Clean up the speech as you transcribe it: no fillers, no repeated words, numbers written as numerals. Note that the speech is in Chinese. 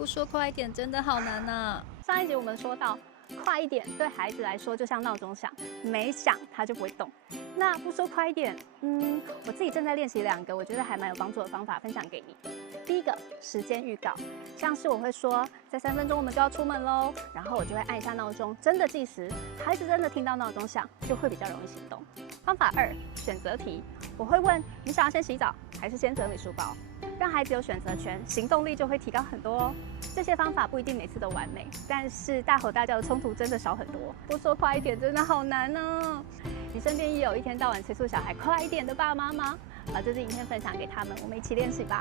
不说快一点真的好难啊！上一集我们说到，快一点对孩子来说就像闹钟响，没响他就不会动。那不说快一点，我自己正在练习2个我觉得还蛮有帮助的方法，分享给你。第一个，时间预告，像是我会说，在3分钟我们就要出门喽，然后我就会按一下闹钟，真的计时，孩子真的听到闹钟响，就会比较容易行动。方法2，选择题，我会问你想要先洗澡还是先整理书包，让孩子有选择权，行动力就会提高很多哦。这些方法不一定每次都完美，但是大吼大叫的冲突真的少很多。不说快一点真的好难哦。你身边也有一天到晚催促小孩快一点的爸爸妈妈，把这支影片分享给他们，我们一起练习吧。